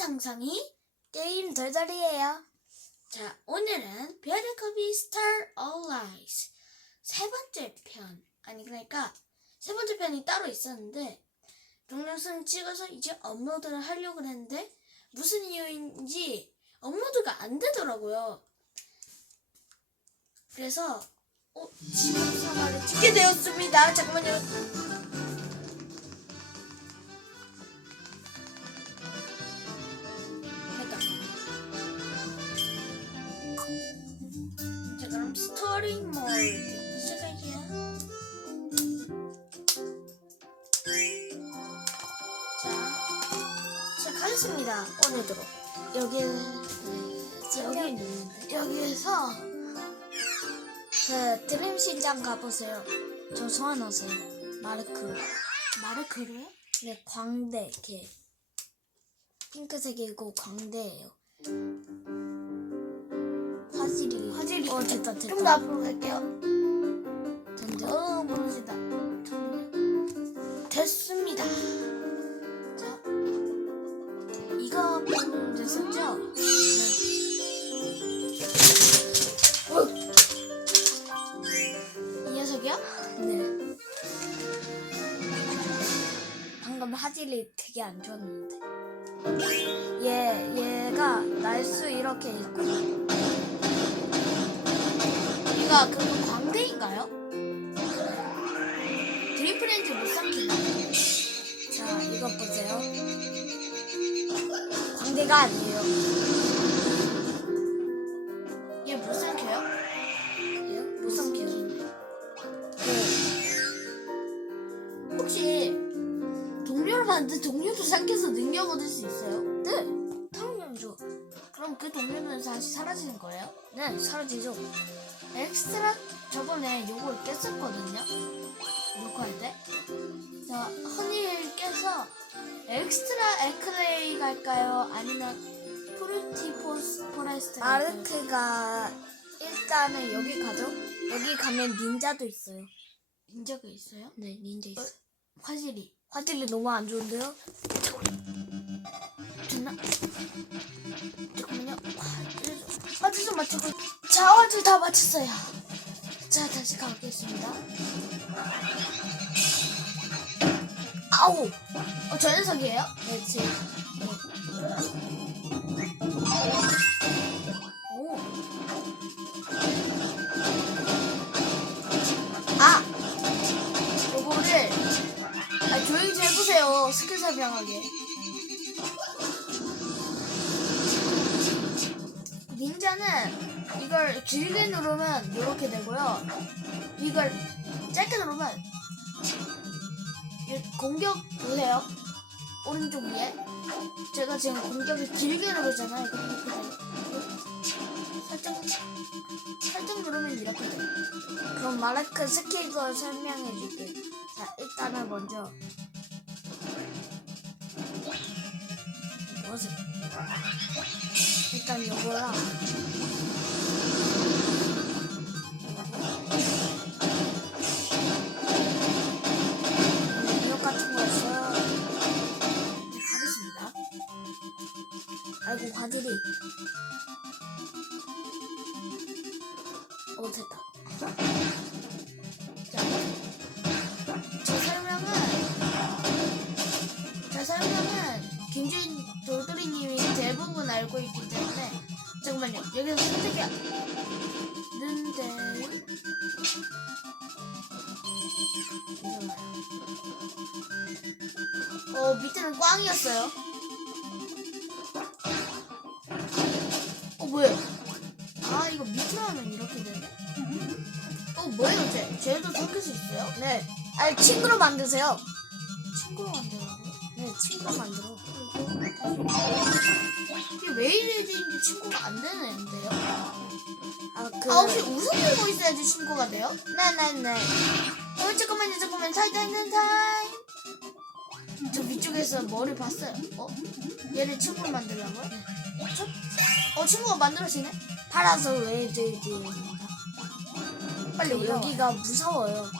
상상이 게임 덜덜이에요. 자, 오늘은 베르커비 스타 얼라이스 세 번째 편. 아니, 그러니까 세 번째 편이 따로 있었는데 동영상 찍어서 이제 업로드를 하려고 했는데 무슨 이유인지 업로드가 안 되더라고요. 그래서 어, 지금 사과를 찍게 되었습니다. 잠깐만요. 하겠습니다. 오늘도 여기 여기 여기에서 그 드림 시장 가보세요. 저 소환하세요. 마르크. 마르크로요? 네, 광대 개. 핑크색이고 광대예요. 화질이 화질이 어 됐다 됐다. 좀 더 앞으로 갈게요. 됐는데 어, 모르시다. 됐었죠? 네. 어. 이 녀석이야? 네. 방금 화질이 되게 안 좋았는데. 얘, 얘가 날수 이렇게 있고. 얘가 그 광대인가요? 드림프렌즈 못 삼키나? 자, 이거 보세요. 광대가 아니에요. 얘못 삼켜요? 얘요? 못 삼켜요. 네. 혹시 동료를 만든 동료도 삼켜서 능력 얻을 수 있어요? 네. 당연하죠. 그럼 그 동료는 다시 사라지는 거예요? 네, 사라지죠. 엑스트라 저번에 요걸 깼었거든요. 녹화할 때. 자, 허니를 깨서 엑스트라 에크레이 갈까요? 아니면 프루티 포스 포레스트 갈까요? 마르크가 일단은 여기 가죠. 여기 가면 닌자도 있어요. 닌자가 있어요? 네, 닌자 있어 요. 화질이 화질이 너무 안 좋은데요? 됐나? 잠깐만요. 화질 좀 맞추고 자 화질 다 맞췄어요. 자 다시 가보겠습니다. 아우, 어, 저 녀석이에요? 네, 제. 오. 아! 요거를, 아, 조용히 좀 해보세요. 스킬 설명하게. 닌자는 이걸 길게 누르면 이렇게 되고요. 이걸 짧게 누르면 이 공격 보세요. 오른쪽 위에. 제가 지금 공격을 길게 누르잖아요. 이거 이렇게 돼요. 살짝 살짝 누르면 이렇게 돼. 그럼 마르크 스킬도 설명해 줄게. 자, 일단은 먼저. 뭐지? 일단 요거랑. 화질이. 어, 됐다. 자, 제 설명은 제 설명은 김주인 돌돌이님이 대부분 알고 있기 때문에 잠깐만요. 여기서 선택이 는데 어 밑에는 꽝이었어요. 삼킬 수 있어요? 네. 아니, 친구로 만드세요. 친구로 만들라고? 네, 친구로 만들어. 이게 왜 이래지인지 친구가 안 되는데요? 아, 그. 아 혹시 웃음 들고 있어야지 친구가 돼요? 네네네. 어 잠깐만요 잠깐만 타임 타임 저 위쪽에서 머리 봤어요 어? 얘를 친구로 만들려고요? 네. 저? 어 친구가 만들어지네? 파라솔 레이드입니다. 빨리 여기가 무서워요.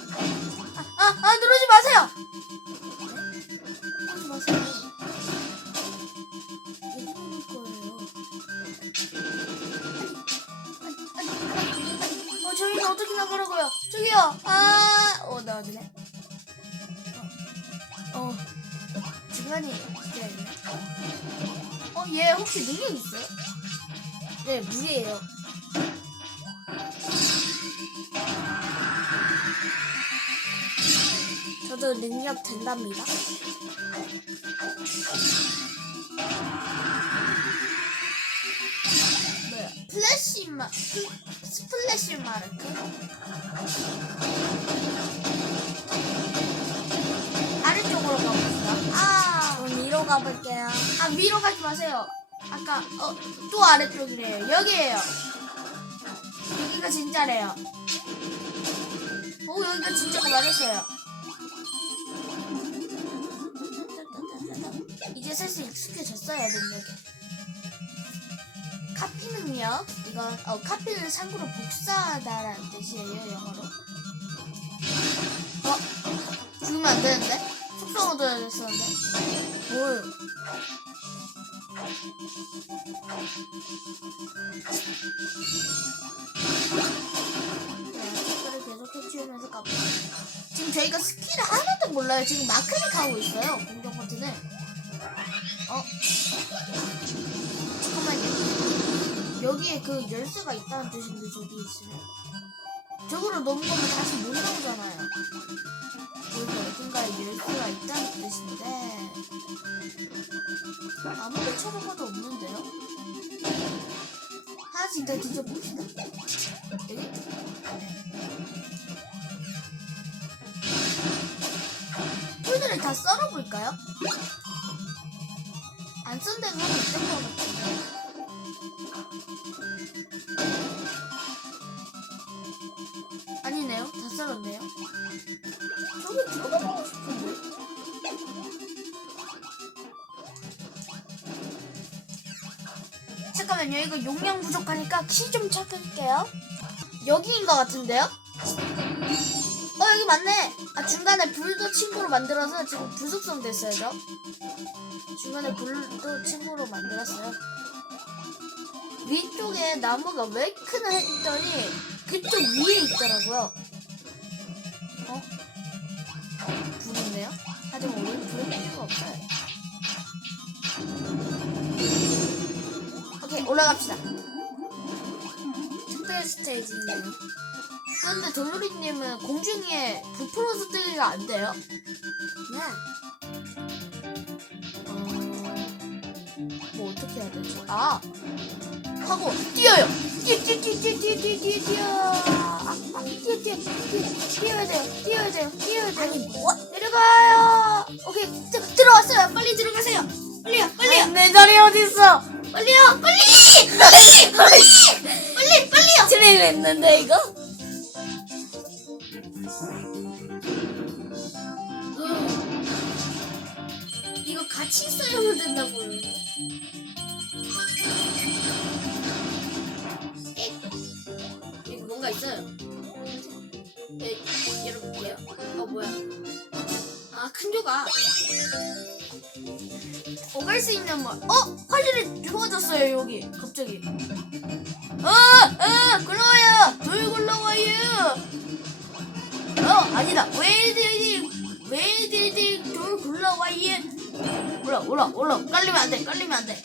아, 아, 누르지 마세요. 누르지 마세요. 왜 그러는 거예요? 어, 저희는 어떻게 나가라고요? 저기요. 아, 어, 나와주네. 어, 어. 중간이 기다리네. 어, 얘 혹시 능력 있어요? 네, 무리예요. 저도 능력 된답니다. 뭐야? 플래시 마, 플, 스플래시 마르크? 아래쪽으로 가봅시다. 아, 그럼 위로 가볼게요. 아 위로 가지 마세요. 아까 어 또 아래쪽이래요. 여기에요. 여기가 진짜래요. 오 여기가 진짜가 맞았어요. 이제 슬슬 익숙해졌어요 능력에. 카피 능력 이건 어 카피는 참고로 복사하다라는 뜻이에요 영어로. 어 죽으면 안 되는데 속성 얻어야 됐었는데. 뭘? 네, 계속 해치우면서 가보 지금 저희가 스킬을 하나도 몰라요. 지금 마클릭하고 있어요. 공격 버튼을. 어? 잠깐만요. 여기에 그 열쇠가 있다는 뜻인데 저기 있으면. 저기로 넘어가면 다시 못 나오잖아요. 여기 어딘가에 열쇠가 있다는 뜻인데. 아무리 찾아봐도 없는데요? 하나씩 다 뒤져봅시다. 여기? 꿀들을 다 썰어볼까요? 아니네요. 다 썰었네요. 저기 들어가보고 싶은데. 잠깐만요. 이거 용량 부족하니까 키 좀 찾을게요. 여기인 것 같은데요? 어 여기 맞네. 아 중간에 불도 친구로 만들어서 지금 불속성 됐어요 저. 중간에 불도 친구로 만들었어요. 위쪽에 나무가 왜 크나 했더니 그쪽 위에 있더라고요. 어? 불있네요? 하지만 우리는 불을 필요가 없어요. 오케이 올라갑시다. 특별 스테이지네요. 근데 돌돌이님은 공중에 불 풀어서 뜨기가 안 돼요? 네. 어... 뭐 어떻게 해야 되지? 아! 하고 뛰어요! 뛰어 뛰어 뛰어 뛰어 뛰어 뛰어 뛰어 뛰어. 아, 아, 뛰어 뛰어 뛰어. 뛰어야 돼요. 뛰어야 돼요. 뛰어야 돼요. 아니 뭐? 내려가요. 오케이. 들, 들어왔어요. 빨리 들어가세요. 빨리요 빨리요. 내 자리 어디 있어? 빨리요 빨리! 빨리! 빨리 빨리 빨리요. 트레일 했는데 이거? 이거 같이 있어야만 된다고요 있어요. 예, 열어볼게요. 어 뭐야? 아 큰 조각. 오갈 수 있는 뭐? 어? 화질이 좋아졌어요 여기 갑자기. 어, 어, 굴러와요. 돌 굴러와요. 어, 아니다. 왜들이 왜들이 돌 굴러와요? 올라, 올라, 올라. 깔리면 안 돼. 깔리면 안 돼.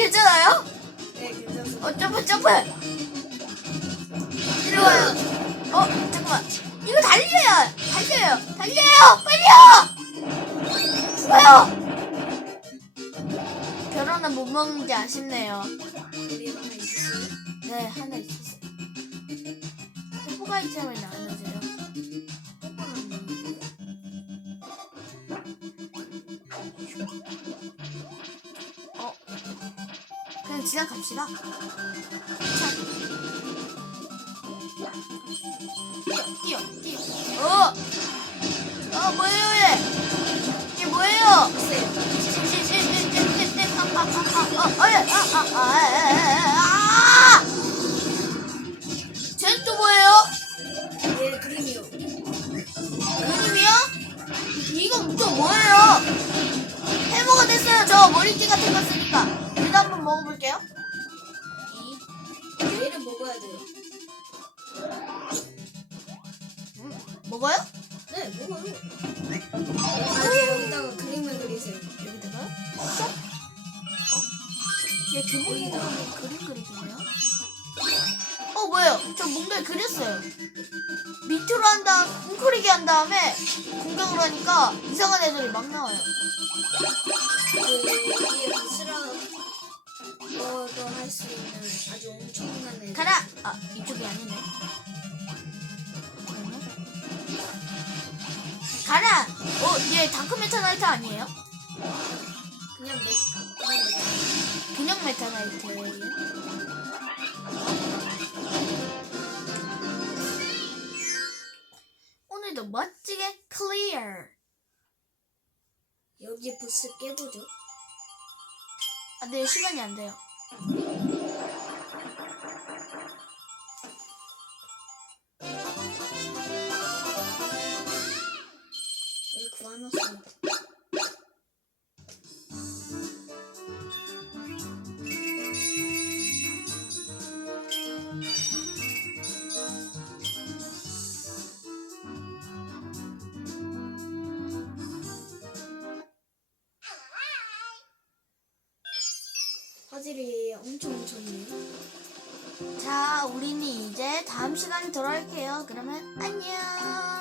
괜찮아요? 네 괜찮습니다. 어, 점프, 점프. 내려와요. 어, 잠깐만. 이거 달려요. 달려요. 달려요. 빨리요. 죽어요. 결혼은 못 먹는 게 아쉽네요. 우리 하나 있었어요. 네, 하나 있었어요. 뽀뽀 아이템을 나눠줘요. 어, 그냥 지나갑시다. 자. 뛰어, 뛰어. 어! 어, 뭐예요, 얘? 이게 뭐예요? 쟤는 또 뭐예요? 예 그림이요. 그림이요? 이건 또 뭐예요? 머리띠 같은 거 쓰니 아, 이제 여기다가 그림을 그리세요. 여기다가 쏙. 어? 얘 기본적으로 그림 그리기네요. 어 뭐예요? 저 뭔가 그렸어요. 밑으로 한 다음 웅크리게 한 다음에 공격을 하니까 이상한 애들이 막 나와요. 그 부스랑 거도 할 수 있는 아주 엄청난 애. 가라! 아 이쪽이 아니네. 얘 다크 메타나이트 아니에요? 그냥 내 그냥 내 그냥 메타나이트예요. 오늘도 멋지게 클리어. 여기 부스 깨보죠. 아, 네 시간이 안 돼요. 구워놨습니다. 화질이 엄청 좋네요. 자, 우리는 이제 다음 시간에 돌아올게요. 그러면 안녕.